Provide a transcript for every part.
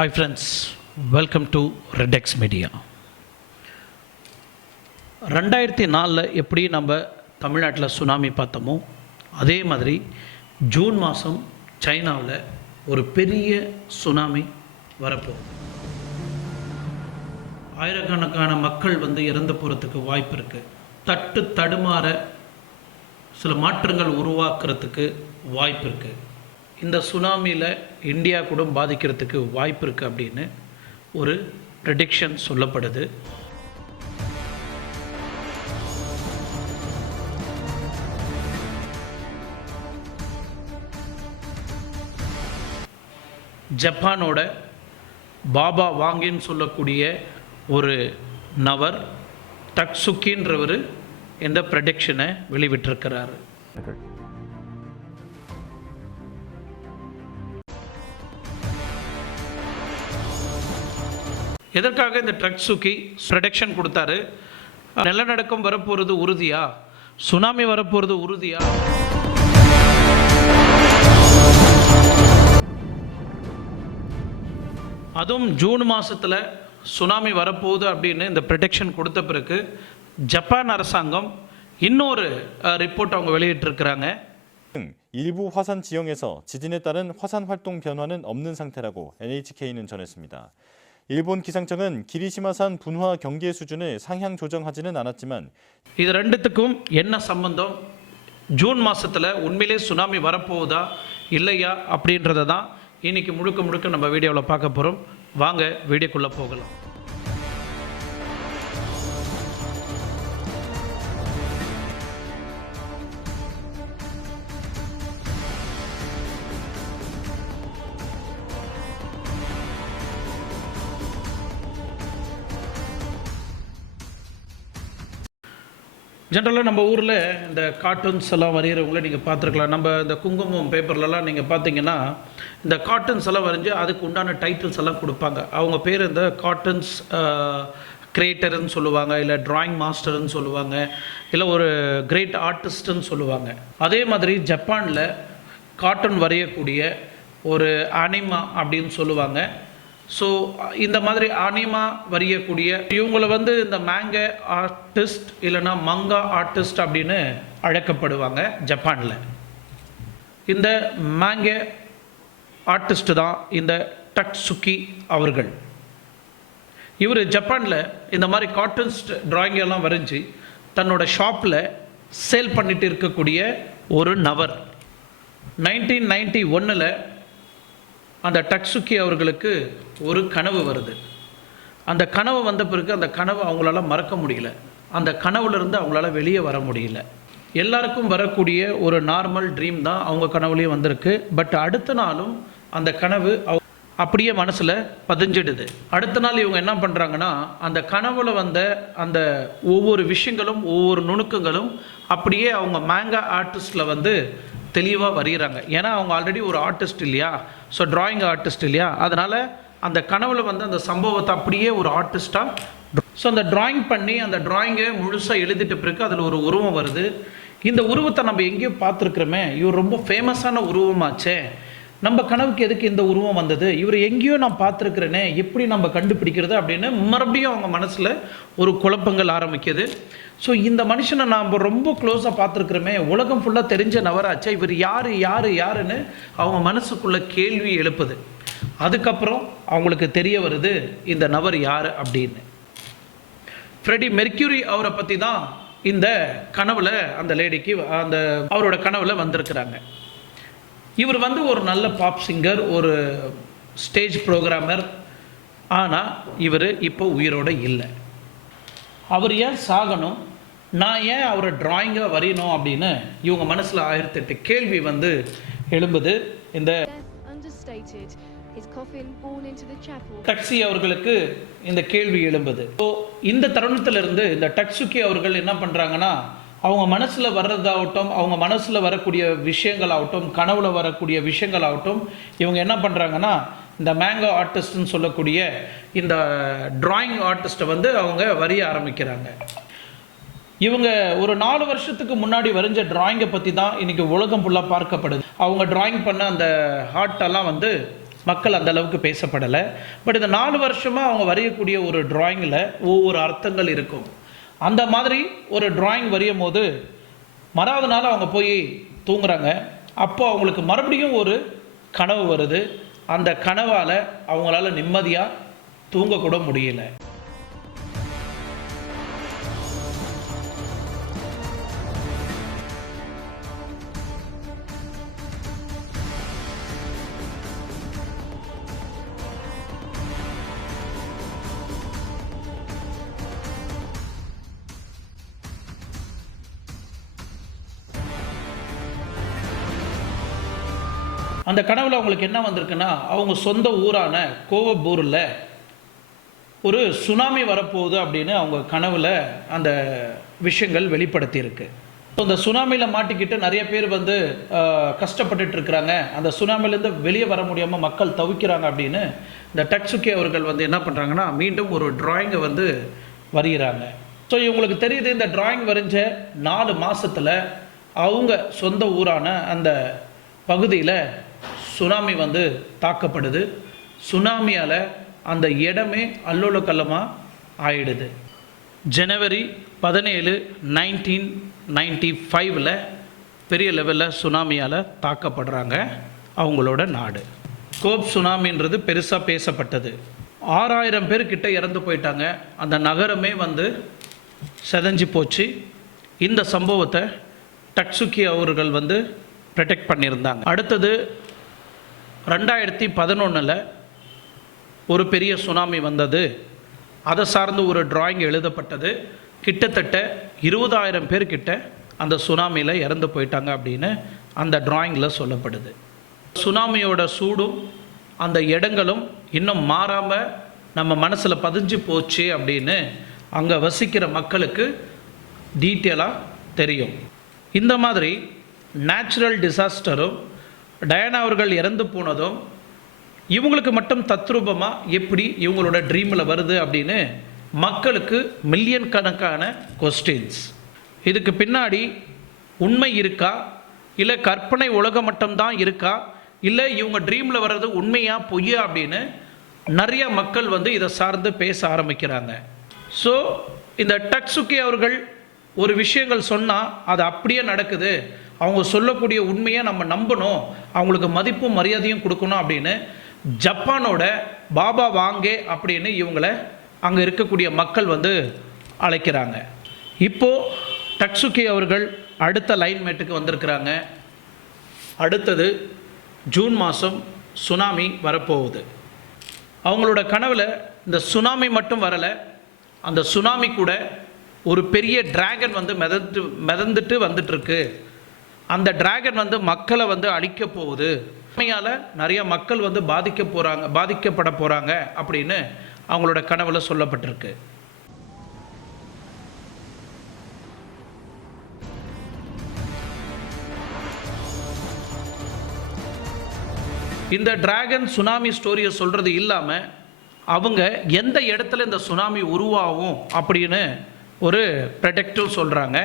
Hi friends welcome to Redex media ரெண்டாயிரத்தி நாலில் எப்படி நம்ம தமிழ்நாட்டில் சுனாமி பார்த்தோமோ அதே மாதிரி ஜூன் மாதம் சைனாவில் ஒரு பெரிய சுனாமி வரப்போகுது. ஆயிரக்கணக்கான மக்கள் வந்து இறந்து போகிறதுக்கு வாய்ப்பு இருக்குது தட்டு தடுமாற சில மாற்றங்கள் உருவாக்குறதுக்கு வாய்ப்பு இருக்குது இந்த சுனாமியில் இந்தியா கூட பாதிக்கிறதுக்கு வாய்ப்பு இருக்குது அப்படின்னு ஒரு ப்ரெடிக்ஷன் சொல்லப்படுது. ஜப்பானோட பாபா வாங்கின்னு சொல்லக்கூடிய ஒரு நபர் டக்சுக்கின்றவர் இந்த ப்ரெடிக்ஷனை வெளிவிட்டிருக்கிறாரு எதற்காக இந்த ட்ரக் சுக்கி ப்ரொடெக்ஷன் கொடுத்தாரு நிலநடுக்கம் வரப்போகிறது உறுதியா சுனாமி வரப்போகிறது உறுதியா அதுவும் ஜூன் மாதத்தில் சுனாமி வரப்போகுது அப்படின்னு இந்த ப்ரொடெக்ஷன் கொடுத்த பிறகு ஜப்பான் அரசாங்கம் இன்னொரு ரிப்போர்ட் அவங்க வெளியிட்டிருக்கிறாங்க 등 일부 화산 지형에서 지진에 따른 화산 활동 변화는 없는 상태라고 NHK는 전했습니다. 일본 기상청은 기리시마산 분화 경계 수준을 상향 조정하지는 않았지만 இது ரெண்டுத்துக்கும் என்ன சம்பந்தம் ஜூன் மாதத்தில் உண்மையிலே சுனாமி வரப்போகுதா இல்லையா அப்படின்றத தான் இன்னைக்கு முழுக்க முழுக்க நம்ம வீடியோவில் பார்க்க போகிறோம் வாங்க வீடியோக்குள்ளே போகலாம் ஜென்ரலாக நம்ம ஊரில் இந்த கார்ட்டூன்ஸ் எல்லாம் வரைகிறவங்கள நீங்கள் பார்த்துருக்கலாம். நம்ம இந்த குங்குமம் பேப்பர்லலாம் நீங்கள் பார்த்தீங்கன்னா இந்த கார்ட்டூன்ஸ் எல்லாம் வரைஞ்சி அதுக்கு உண்டான டைட்டில்ஸ் எல்லாம் கொடுப்பாங்க. அவங்க பேர் இந்த கார்ட்டூன்ஸ் கிரியேட்டர்னு சொல்லுவாங்க இல்லை டிராயிங் மாஸ்டர்னு சொல்லுவாங்க இல்லை ஒரு கிரேட் ஆர்டிஸ்ட்டுன்னு சொல்லுவாங்க. அதே மாதிரி ஜப்பானில் கார்ட்டூன் வரையக்கூடிய ஒரு அனிமா அப்படின்னு சொல்லுவாங்க. ஸோ இந்த மாதிரி அனிமா வரையக்கூடிய இவங்கள வந்து இந்த மேங்க ஆர்டிஸ்ட் இல்லைன்னா மங்கா ஆர்டிஸ்ட் அப்படின்னு அழைக்கப்படுவாங்க ஜப்பானில். இந்த மேங்க ஆர்டிஸ்ட் தான் இந்த டட்சுக்கி அவர்கள். இவர் ஜப்பானில் இந்த மாதிரி கார்ட்டூன்ஸ்ட் டிராயிங் எல்லாம் வரைஞ்சி தன்னோட ஷாப்பில் சேல் பண்ணிட்டு இருக்கக்கூடிய ஒரு நபர். நைன்டீன் நைன்டி ஒன்றில் அந்த டக்ஸுக்கி அவர்களுக்கு ஒரு கனவு வருது. அந்த கனவு வந்த பிறகு அந்த கனவு அவங்களால மறக்க முடியல. அந்த கனவுலேருந்து அவங்களால வெளியே வர முடியல. எல்லாருக்கும் வரக்கூடிய ஒரு நார்மல் ட்ரீம் தான் அவங்க கனவுலேயும் வந்திருக்கு. பட் அடுத்த நாளும் அந்த கனவு அவ- அப்படியே மனசில் பதிஞ்சிடுது. அடுத்த நாள் இவங்க என்ன பண்ணுறாங்கன்னா அந்த கனவுல வந்த அந்த ஒவ்வொரு விஷயங்களும் ஒவ்வொரு நுணுக்கங்களும் அப்படியே அவங்க மேங்கா ஆர்டிஸ்டில் வந்து தெளிவாக வரைகிறாங்க. ஏன்னா அவங்க ஆல்ரெடி ஒரு ஆர்டிஸ்ட் இல்லையா? ஸோ ட்ராயிங் ஆர்டிஸ்ட் இல்லையா? அதனால் அந்த கனவில் வந்து அந்த சம்பவத்தை அப்படியே ஒரு ஆர்டிஸ்ட்டாக ஸோ அந்த ட்ராயிங் பண்ணி அந்த ட்ராயிங்கை முழுசாக எழுதிட்ட பிறகு அதில் ஒரு உருவம் வருது. இந்த உருவத்தை நம்ம எங்கேயோ பார்த்துருக்குறோமே இவர் ரொம்ப ஃபேமஸான உருவமாச்சே. நம்ம கனவுக்கு எதுக்கு இந்த உருவம் வந்தது? இவர் எங்கேயோ நான் பார்த்துருக்குறேனே எப்படி நம்ம கண்டுபிடிக்கிறது அப்படின்னு மறுபடியும் அவங்க மனசில் ஒரு குழப்பங்கள் ஆரம்பிக்குது. ஸோ இந்த மனுஷனை நாம் ரொம்ப க்ளோஸாக பார்த்துருக்குறோமே உலகம் ஃபுல்லாக தெரிஞ்ச நபராச்சே இவர் யார் யார் யாருன்னு அவங்க மனசுக்குள்ள கேள்வி எழுப்புது. அதுக்கப்புறம் அவங்களுக்கு தெரிய வருது இந்த நபர் யார் அப்படின்னு. ஃப்ரெடி மெர்க்யூரி அவரை பற்றி தான் இந்த கனவுல அந்த லேடிக்கு அந்த அவரோட கனவுல வந்திருக்கிறாங்க. இவர் வந்து ஒரு நல்ல பாப் சிங்கர் ஒரு ஸ்டேஜ் ப்ரோக்ராமர் ஆனால் இவர் இப்போ உயிரோட இல்லை. அவர் ஏன் சாகணும்? நான் ஏன் அவரை டிராயிங்கை வரையணும் அப்படின்னு இவங்க மனசில் ஆயிரத்தெட்டு கேள்வி வந்து எழும்புது. இந்த. டக்ஸி அவர்களுக்கு இந்த கேள்வி எழும்புது. ஸோ இந்த தருணத்திலிருந்து இந்த டக்ஸுக்கி அவர்கள் என்ன பண்ணுறாங்கன்னா அவங்க மனசில் வர்றதாகட்டும் அவங்க மனசில் வரக்கூடிய விஷயங்களாகட்டும் கனவுல வரக்கூடிய விஷயங்களாகட்டும் இவங்க என்ன பண்ணுறாங்கன்னா இந்த மேங்கோ ஆர்டிஸ்ட்னு சொல்லக்கூடிய இந்த ட்ராயிங் ஆர்டிஸ்ட்டை வந்து அவங்க வரைய ஆரம்பிக்கிறாங்க. இவங்க ஒரு நாலு வருஷத்துக்கு முன்னாடி வரைஞ்ச டிராயிங்கை பற்றி தான் இன்றைக்கி உலகம் ஃபுல்லாக பார்க்கப்படுது. அவங்க டிராயிங் பண்ண அந்த ஹார்ட்டெல்லாம் வந்து மக்கள் அந்த அளவுக்கு பேசப்படலை. பட் இந்த நாலு வருஷமாக அவங்க வரையக்கூடிய ஒரு டிராயிங்கில் ஒவ்வொரு அர்த்தங்கள் இருக்கும். அந்த மாதிரி ஒரு டிராயிங் வரையும் போது மறாவது நாள் அவங்க போய் தூங்குறாங்க. அப்போ அவங்களுக்கு மறுபடியும் ஒரு கனவு வருது. அந்த கனவால் அவங்களால நிம்மதியாக தூங்கக்கூட முடியல. அந்த கனவில் அவங்களுக்கு என்ன வந்திருக்குன்னா அவங்க சொந்த ஊரான கோவப்பூரில் ஒரு சுனாமி வரப்போகுது அப்படின்னு அவங்க கனவில் அந்த விஷயங்கள் வெளிப்படுத்தியிருக்கு. ஸோ அந்த சுனாமியில் மாட்டிக்கிட்டு நிறைய பேர் வந்து கஷ்டப்பட்டுட்டு இருக்கிறாங்க. அந்த சுனாமிலேருந்து வெளியே வர முடியாமல் மக்கள் தவிக்கிறாங்க அப்படின்னு இந்த டக்ஸுக்கி அவர்கள் வந்து என்ன பண்ணுறாங்கன்னா மீண்டும் ஒரு டிராயிங்கை வந்து வரைகிறாங்க ஸோ இவங்களுக்கு தெரியுது இந்த டிராயிங் வரைஞ்ச நாலு மாதத்தில் அவங்க சொந்த ஊரான அந்த பகுதியில் சுனாமி வந்து தாக்கப்படுது. சுனாமியால் அந்த இடமே அல்லோலக்கல்லமாக ஆயிடுது. ஜனவரி பதினேழு நைன்டீன் நைன்டி ஃபைவ்ல பெரிய லெவலில் சுனாமியால் தாக்கப்படுறாங்க அவங்களோட நாடு. கோப் சுனாமின்றது பெருசாக பேசப்பட்டது. ஆறாயிரம் பேர் கிட்ட இறந்து போயிட்டாங்க. அந்த நகரமே வந்து செதஞ்சு போச்சு. இந்த சம்பவத்தை டக்சுக்கி அவர்கள் வந்து ப்ரொடெக்ட் பண்ணியிருந்தாங்க. அடுத்தது ரெண்டாயிரத்தி பதினொன்றில் ஒரு பெரிய சுனாமி வந்தது. அதை சார்ந்து ஒரு டிராயிங் எழுதப்பட்டது. கிட்டத்தட்ட இருபதாயிரம் பேர்கிட்ட அந்த சுனாமியில் இறந்து போயிட்டாங்க அப்படின்னு அந்த டிராயிங்கில் சொல்லப்படுது. சுனாமியோட சூடும் அந்த இடங்களும் இன்னும் மாறாமல் நம்ம மனசில் பதிஞ்சு போச்சு அப்படின்னு அங்கே வசிக்கிற மக்களுக்கு டீட்டெயிலாக தெரியும். இந்த மாதிரி நேச்சுரல் டிசாஸ்டரும் டயானா அவர்கள் இறந்து போனதும் இவங்களுக்கு மட்டும் தத்ரூபமாக எப்படி இவங்களோட ட்ரீமில் வருது அப்படின்னு மக்களுக்கு மில்லியன் கணக்கான கொஸ்டின்ஸ் இதுக்கு பின்னாடி உண்மை இருக்கா? இல்லை கற்பனை உலகம் மட்டும்தான் இருக்கா? இல்லை இவங்க ட்ரீமில் வர்றது உண்மையா பொய்யா அப்படின்னு நிறைய மக்கள் வந்து இதை சார்ந்து பேச ஆரம்பிக்கிறாங்க. ஸோ இந்த டக்சுக்கி அவர்கள் ஒரு விஷயங்கள் சொன்னால் அது அப்படியே நடக்குது. அவங்க சொல்லக்கூடிய உண்மையை நம்ம நம்பணும் அவங்களுக்கு மதிப்பும் மரியாதையும் கொடுக்கணும் அப்படின்னு ஜப்பானோட பாபா வாங்கே அப்படின்னு இவங்களை அங்கே இருக்கக்கூடிய மக்கள் வந்து அழைக்கிறாங்க. இப்போது டக்சுக்கி அவர்கள் அடுத்த லைன்மேட்டுக்கு வந்திருக்கிறாங்க. அடுத்தது ஜூன் மாதம் சுனாமி வரப்போகுது. அவங்களோட கனவில் இந்த சுனாமி மட்டும் வரலை அந்த சுனாமி கூட ஒரு பெரிய டிராகன் வந்து மிதந்து மிதந்துட்டு வந்துட்டுருக்கு அந்த டிராகன் வந்து மக்களை வந்து அழிக்க போகுது. உண்மையால் நிறைய மக்கள் வந்து பாதிக்க போகிறாங்க பாதிக்கப்பட போகிறாங்க அப்படின்னு அவங்களோட கனவுல சொல்லப்பட்டிருக்கு. இந்த டிராகன் சுனாமி ஸ்டோரியை சொல்கிறது இல்லாமல் அவங்க எந்த இடத்துல இந்த சுனாமி உருவாகும் அப்படின்னு ஒரு ப்ரொடெக்டிவ் சொல்கிறாங்க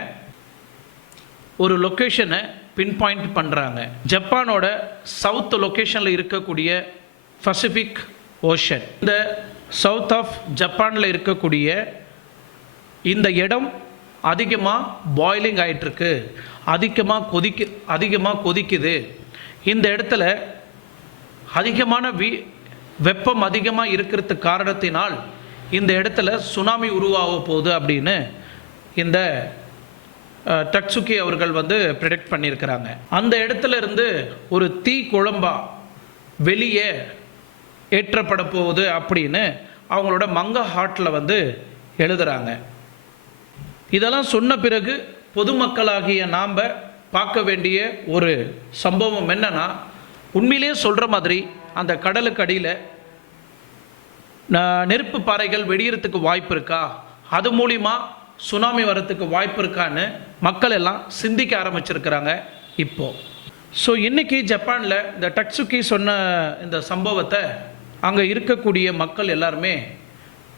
ஒரு லொக்கேஷனை பின் பாயிண்ட் பண்ணுறாங்க ஜப்பானோட சவுத் லொக்கேஷனில் இருக்கக்கூடிய பசிபிக் ஓஷன் இந்த சவுத் ஆஃப் ஜப்பானில் இருக்கக்கூடிய இந்த இடம் அதிகமாக பாய்லிங் ஆகிட்டுருக்கு அதிகமாக கொதிக்கு அதிகமாக கொதிக்குது. இந்த இடத்துல அதிகமான வி வெப்பம் அதிகமாக இருக்கிறதுக்கு காரணத்தினால் இந்த இடத்துல சுனாமி உருவாக போகுது அப்படின்னு இந்த டக்சுகி அவர்கள் வந்து ப்ரிடெக்ட் பண்ணியிருக்கிறாங்க. அந்த இடத்துல இருந்து ஒரு தீ குழம்பா வெளியே ஏற்றப்பட போகுது அப்படின்னு அவங்களோட மங்க ஹார்ட்டில் வந்து எழுதுகிறாங்க இதெல்லாம் சொன்ன பிறகு பொதுமக்களாகிய நாம் பார்க்க வேண்டிய ஒரு சம்பவம் என்னன்னா உண்மையிலேயே சொல்கிற மாதிரி அந்த கடலுக்கு அடியில் நெருப்பு பாறைகள் வெடியறதுக்கு வாய்ப்பு இருக்கா? அது மூலிமா சுனாமி வரத்துக்கு வாய்ப்பு இருக்கான்னு மக்கள் எல்லாம் சிந்திக்க ஆரம்பிச்சிருக்கிறாங்க இப்போ. ஸோ இன்றைக்கி ஜப்பானில் இந்த டக்ஸுக்கி சொன்ன இந்த சம்பவத்தை அங்கே இருக்கக்கூடிய மக்கள் எல்லாருமே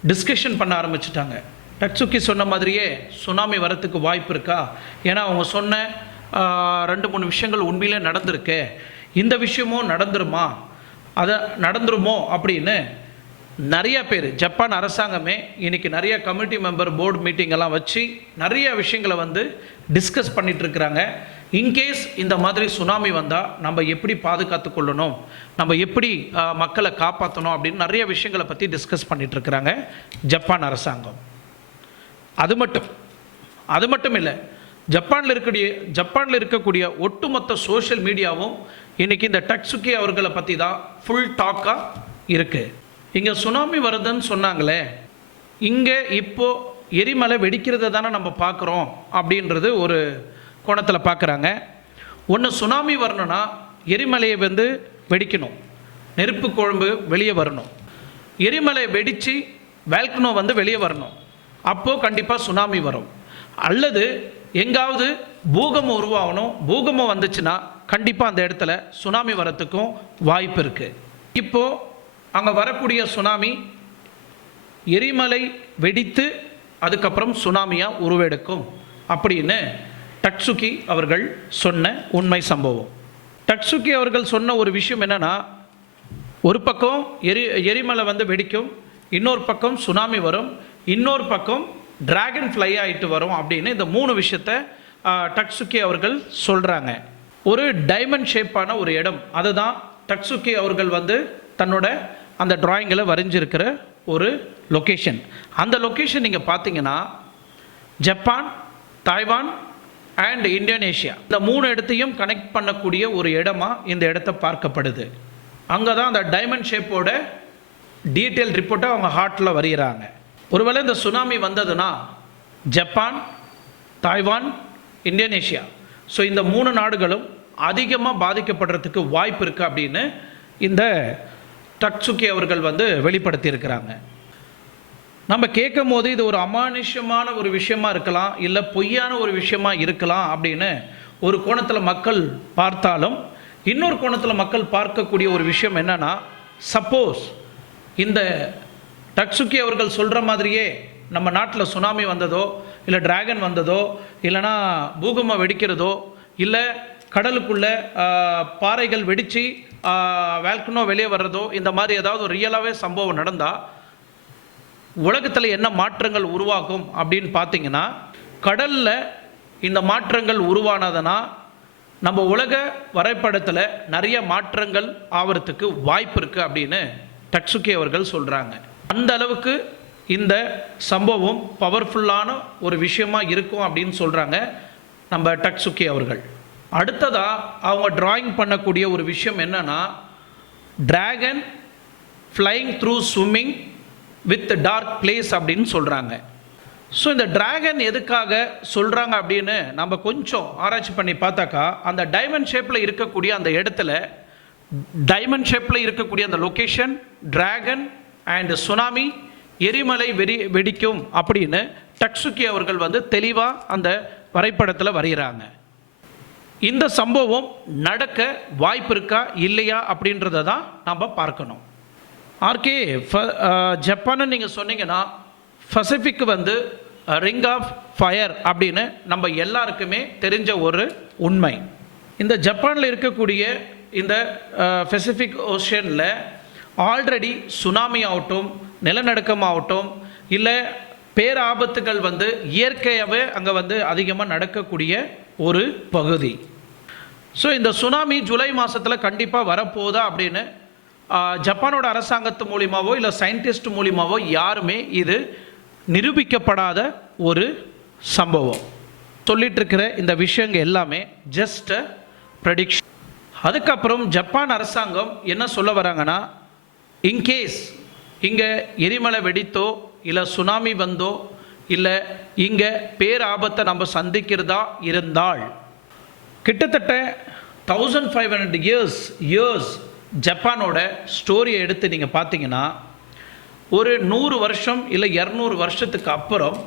டிஸ்கஷன் பண்ண ஆரம்பிச்சிட்டாங்க. டக்சுக்கி சொன்ன மாதிரியே சுனாமி வரத்துக்கு வாய்ப்பு இருக்கா? ஏன்னா அவங்க சொன்ன ரெண்டு மூணு விஷயங்கள் உண்மையிலே நடந்திருக்கு. இந்த விஷயமும் நடந்துருமா? அதை நடந்துருமோ அப்படின்னு நிறைய பேர் ஜப்பான் அரசாங்கமே இன்னைக்கு நிறைய கமிட்டி மெம்பர் போர்டு மீட்டிங் எல்லாம் வச்சு நிறைய விஷயங்களை வந்து டிஸ்கஸ் பண்ணிட்டு இருக்கிறாங்க. இன்கேஸ் இந்த மாதிரி சுனாமி வந்தால் நம்ம எப்படி பாதுகாத்து கொள்ளணும்? நம்ம எப்படி மக்களை காப்பாற்றணும் அப்படின்னு நிறைய விஷயங்களை பற்றி டிஸ்கஸ் பண்ணிட்டு இருக்கிறாங்க ஜப்பான் அரசாங்கம். அது மட்டும் அது மட்டும் இல்லை ஜப்பானில் இருக்கக்கூடிய ஜப்பானில் இருக்கக்கூடிய ஒட்டுமொத்த சோஷியல் மீடியாவும் இன்றைக்கி இந்த டக்ஸுக்கி அவர்களை பற்றி தான் ஃபுல் டாக்காக இருக்குது இங்கே சுனாமி வருதுன்னு சொன்னாங்களே இங்கே இப்போது எரிமலை வெடிக்கிறத தானே நம்ம பார்க்குறோம் அப்படின்றது ஒரு கோணத்தில் பார்க்குறாங்க. ஒன்று சுனாமி வரணும்னா எரிமலையை வந்து வெடிக்கணும். நெருப்பு குழம்பு வெளியே வரணும். எரிமலை வெடித்து வேல்கனோ வந்து வெளியே வரணும். அப்போது கண்டிப்பாக சுனாமி வரும். அல்லது எங்காவது பூகம்பம் உருவாகணும். பூகம்பம் வந்துச்சுன்னா கண்டிப்பாக அந்த இடத்துல சுனாமி வரத்துக்கும் வாய்ப்பு இருக்குது இப்போது அங்கே வரக்கூடிய சுனாமி எரிமலை வெடித்து அதுக்கப்புறம் சுனாமியாக உருவெடுக்கும் அப்படின்னு டக்சுகி அவர்கள் சொன்ன உண்மை சம்பவம். டக்சுகி அவர்கள் சொன்ன ஒரு விஷயம் என்னன்னா ஒரு பக்கம் எரி எரிமலை வந்து வெடிக்கும் இன்னொரு பக்கம் சுனாமி வரும் இன்னொரு பக்கம் டிராகன் ஃப்ளை ஆகிட்டு வரும் அப்படின்னு இந்த மூணு விஷயத்த டக்சுக்கி அவர்கள் சொல்கிறாங்க ஒரு டைமண்ட் ஷேப்பான ஒரு இடம். அதுதான் டக்சுக்கி அவர்கள் வந்து தன்னோட அந்த டிராயிங்கில் வரைஞ்சிருக்கிற ஒரு லொக்கேஷன் அந்த லொக்கேஷன் நீங்கள் பார்த்தீங்கன்னா ஜப்பான் தாய்வான் அண்ட் இந்தோனேஷியா இந்த மூணு இடத்தையும் கனெக்ட் பண்ணக்கூடிய ஒரு இடமா இந்த இடத்த பார்க்கப்படுது. அங்கே தான் அந்த டைமண்ட் ஷேப்போட டீட்டெயில் ரிப்போர்ட்டை அவங்க ஹார்ட்டில் வரைகிறாங்க ஒருவேளை இந்த சுனாமி வந்ததுன்னா ஜப்பான் தாய்வான் இந்தோனேஷியா ஸோ இந்த மூணு நாடுகளும் அதிகமாக பாதிக்கப்படுறதுக்கு வாய்ப்பு இருக்குது அப்படின்னு இந்த டக்சுக்கி அவர்கள் வந்து வெளிப்படுத்தியிருக்கிறாங்க. நம்ம கேட்கும் போது இது ஒரு அமானுஷ்யமான ஒரு விஷயமா இருக்கலாம் இல்லை பொய்யான ஒரு விஷயமா இருக்கலாம் அப்படின்னு ஒரு கோணத்தில் மக்கள் பார்த்தாலும் இன்னொரு கோணத்தில் மக்கள் பார்க்கக்கூடிய ஒரு விஷயம் என்னன்னா சப்போஸ் இந்த டக்சுக்கி அவர்கள் சொல்கிற மாதிரியே நம்ம நாட்டில் சுனாமி வந்ததோ இல்லை டிராகன் வந்ததோ இல்லைனா பூகம்பம் வெடிக்கிறதோ இல்லை கடலுக்குள்ளே பாறைகள் வெடித்து வேல்கனோ வெளியே வர்றதோ இந்த மாதிரி ஏதாவது ஒரு ரியலாகவே சம்பவம் நடந்தால் உலகத்தில் என்ன மாற்றங்கள் உருவாகும் அப்படின்னு பார்த்தீங்கன்னா கடலில் இந்த மாற்றங்கள் உருவானதுன்னா நம்ம உலக வரைபடத்தில் நிறைய மாற்றங்கள் ஆவறதுக்கு வாய்ப்பு இருக்குது அப்படின்னு டக்சுகி அவர்கள் சொல்கிறாங்க அந்த அளவுக்கு இந்த சம்பவம் பவர்ஃபுல்லான ஒரு விஷயமா இருக்கும் அப்படின்னு சொல்கிறாங்க நம்ம டக்சுகி அவர்கள். அடுத்ததாக அவங்க டிராயிங் பண்ணக்கூடிய ஒரு விஷயம் என்னன்னா dragon flying through swimming with dark places அப்படின்னு சொல்கிறாங்க ஸோ இந்த டிராகன் எதுக்காக சொல்கிறாங்க அப்படின்னு நம்ம கொஞ்சம் ஆராய்ச்சி பண்ணி பார்த்தாக்கா அந்த டைமண்ட் ஷேப்பில் இருக்கக்கூடிய அந்த இடத்துல டைமண்ட் ஷேப்பில் இருக்கக்கூடிய அந்த லொக்கேஷன் டிராகன் அண்ட் சுனாமி எரிமலை வெடி வெடிக்கும் அப்படின்னு டக்சுக்கி அவர்கள் வந்து தெளிவாக அந்த வரைபடத்தில் வரைகிறாங்க. இந்த சம்பவம் நடக்க வாய்ப்பு இருக்கா இல்லையா அப்படின்றத தான் நம்ம பார்க்கணும். ஆர்கே ஜப்பான்னு நீங்கள் சொன்னீங்கன்னா பசிபிக் வந்து ரிங் ஆஃப் ஃபயர் அப்படின்னு நம்ம எல்லாருக்குமே தெரிஞ்ச ஒரு உண்மை. இந்த ஜப்பானில் இருக்கக்கூடிய இந்த பெசிஃபிக் ஓஷனில் ஆல்ரெடி சுனாமி ஆகட்டும் நிலநடுக்கம் ஆகட்டும் இல்லை பேராபத்துகள் வந்து இயற்கையாகவே அங்கே வந்து அதிகமாக நடக்கக்கூடிய ஒரு பகுதி. ஸோ இந்த சுனாமி ஜூலை மாதத்தில் கண்டிப்பாக வரப்போதா அப்படின்னு ஜப்பானோட அரசாங்கத்து மூலியமாவோ இல்லை சயின்டிஸ்ட் மூலியமாவோ யாருமே இது நிரூபிக்கப்படாத ஒரு சம்பவம். சொல்லிகிட்ருக்கிற இந்த விஷயங்கள் எல்லாமே ஜஸ்ட் ப்ரெடிக்ஷன் அதுக்கப்புறம் ஜப்பான் அரசாங்கம் என்ன சொல்ல வராங்கன்னா இன்கேஸ் இங்கே எரிமலை வெடித்தோ இல்லை சுனாமி வந்தோ இல்லை இங்கே பேராபத்தை நம்ம சந்திக்கிறதா இருந்தால் கிட்டத்தட்ட thousand five hundred years years ஜப்பானோட ஸ்டோரியை எடுத்து நீங்கள் பார்த்தீங்கன்னா ஒரு நூறு வருஷம் இல்லை இரநூறு வருஷத்துக்கு அப்புறம்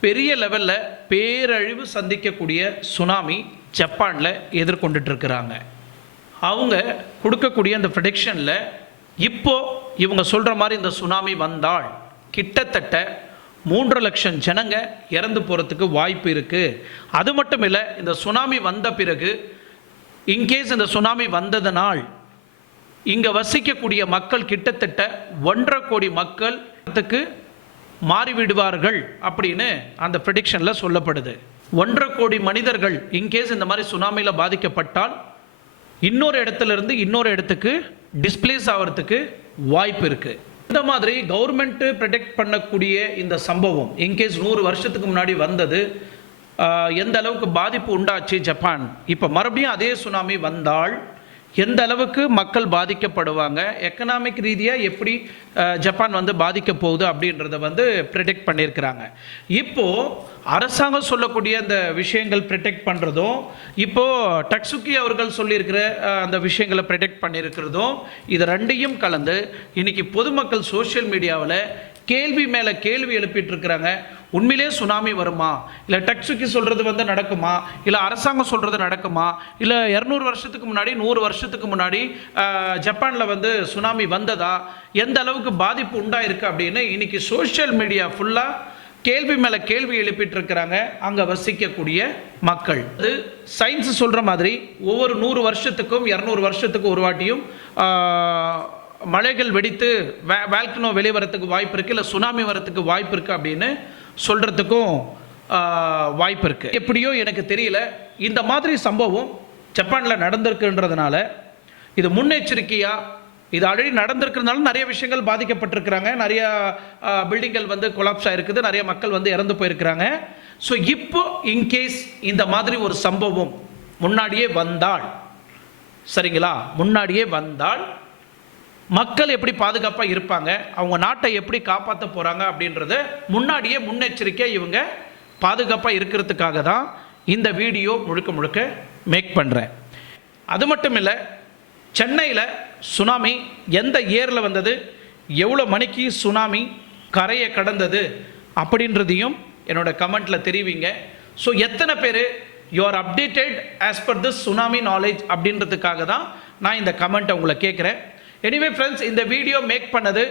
பெரிய லெவலில் பேரழிவு சந்திக்கக்கூடிய சுனாமி ஜப்பானில் எதிர்கொண்டுட்ருக்கிறாங்க அவங்க கொடுக்கக்கூடிய அந்த ப்ரடிக்ஷனில் இப்போது இவங்க சொல்கிற மாதிரி இந்த சுனாமி வந்தால் கிட்டத்தட்ட மூன்று லட்சம் ஜனங்க இறந்து போகிறதுக்கு வாய்ப்பு இருக்குது அது மட்டும் இல்லை இந்த சுனாமி வந்த பிறகு இன்கேஸ் இந்த சுனாமி வந்ததனால் இங்கே வசிக்கக்கூடிய மக்கள் கிட்டத்தட்ட ஒன்றரை கோடி மக்களுக்கு மாறிவிடுவார்கள் அப்படின்னு அந்த ப்ரெடிக்ஷனில் சொல்லப்படுது. ஒன்றரை கோடி மனிதர்கள் இன்கேஸ் இந்த மாதிரி சுனாமியில் பாதிக்கப்பட்டால் இன்னொரு இடத்துல இருந்து இன்னொரு இடத்துக்கு டிஸ்பிளேஸ் ஆகிறதுக்கு வாய்ப்பு இருக்குது இந்த மாதிரி கவர்மெண்ட் ப்ரொடெக்ட் பண்ணக்கூடிய இந்த சம்பவம் இன்கேஸ் நூறு வருஷத்துக்கு முன்னாடி வந்தது எந்த அளவுக்கு பாதிப்பு உண்டாச்சு ஜப்பான்? இப்போ மறுபடியும் அதே சுனாமி வந்தால் எந்த அளவுக்கு மக்கள் பாதிக்கப்படுவாங்க எக்கனாமிக் ரீதியாக எப்படி ஜப்பான் வந்து பாதிக்க போகுது அப்படின்றத வந்து ப்ரிடெக்ட் பண்ணியிருக்கிறாங்க. இப்போது அரசாங்கம் சொல்லக்கூடிய அந்த விஷயங்கள் ப்ரிடெக்ட் பண்ணுறதும் இப்போது டக்சுக்கி அவர்கள் சொல்லியிருக்கிற அந்த விஷயங்களை ப்ரிடெக்ட் பண்ணியிருக்கிறதும் இது ரெண்டையும் கலந்து இன்னைக்கு பொதுமக்கள் சோஷியல் மீடியாவில் கேள்வி மேலே கேள்வி எழுப்பிட்டு இருக்கிறாங்க. உண்மையிலே சுனாமி வருமா? இல்லை டக்ஸுக்கு சொல்கிறது வந்து நடக்குமா? இல்லை அரசாங்கம் சொல்கிறது நடக்குமா? இல்லை இரநூறு வருஷத்துக்கு முன்னாடி நூறு வருஷத்துக்கு முன்னாடி ஜப்பானில் வந்து சுனாமி வந்ததா? எந்த அளவுக்கு பாதிப்பு உண்டாயிருக்கு அப்படின்னு இன்னைக்கு சோஷியல் மீடியா ஃபுல்லாக கேள்வி மேலே கேள்வி எழுப்பிட்டு இருக்கிறாங்க அங்கே வசிக்கக்கூடிய மக்கள். அது சயின்ஸ் சொல்கிற மாதிரி ஒவ்வொரு நூறு வருஷத்துக்கும் இரநூறு வருஷத்துக்கு ஒரு வாட்டியும் மலைகள் வெடித்து வே வேல்கனோ வெளியே வரத்துக்கு வாய்ப்பு இருக்குது இல்லை சுனாமி வரத்துக்கு வாய்ப்பு இருக்குது அப்படின்னு சொல்கிறதுக்கும் வாய்ப்பு இருக்குது எப்படியோ எனக்கு தெரியல. இந்த மாதிரி சம்பவம் ஜப்பானில் நடந்திருக்குன்றதுனால இது முன்னெச்சரிக்கையாக இது ஆல்ரெடி நடந்திருக்கிறதுனால நிறைய விஷயங்கள் பாதிக்கப்பட்டிருக்கிறாங்க. நிறைய பில்டிங்கள் வந்து கொலாப்ஸ் ஆகிருக்குது நிறைய மக்கள் வந்து இறந்து போயிருக்கிறாங்க. ஸோ இப்போ இன்கேஸ் இந்த மாதிரி ஒரு சம்பவம் முன்னாடியே வந்தால் சரிங்களா? முன்னாடியே வந்தால் மக்கள் எப்படி பாதுகாப்பாக இருப்பாங்க? அவங்க நாட்டை எப்படி காப்பாற்ற போகிறாங்க அப்படின்றத முன்னாடியே முன்னெச்சரிக்கை இவங்க பாதுகாப்பாக இருக்கிறதுக்காக தான் இந்த வீடியோ முழுக்க முழுக்க மேக் பண்ணுறேன் அது மட்டும் இல்லை சென்னையில் சுனாமி எந்த இயரில் வந்தது? எவ்வளோ மணிக்கு சுனாமி கரையை கடந்தது? அப்படின்றதையும் என்னோட கமெண்ட்டில் தெரிவிங்க. ஸோ எத்தனை பேர் you are updated as per this tsunami knowledge அப்படின்றதுக்காக தான் நான் இந்த கமெண்ட்டை உங்களை கேட்குறேன். எனிவே ஃப்ரெண்ட்ஸ் இந்த வீடியோ மேக் பண்ணது.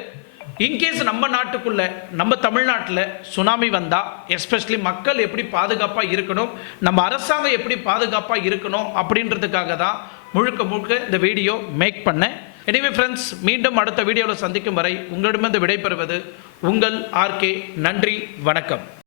இன்கேஸ் நம்ம நாட்டுக்குள்ள நம்ம தமிழ்நாட்டில் சுனாமி வந்தால் எஸ்பெஷலி மக்கள் எப்படி பாதுகாப்பாக இருக்கணும் நம்ம அரசாங்கம் எப்படி பாதுகாப்பாக இருக்கணும் அப்படின்றதுக்காக தான் முழுக்க முழுக்க இந்த வீடியோ மேக் பண்ணேன். எனிவே ஃப்ரெண்ட்ஸ் மீண்டும் அடுத்த வீடியோவில் சந்திக்கும் வரை உங்களிடமிருந்து விடைபெறுவது உங்கள் ஆர்கே நன்றி வணக்கம்.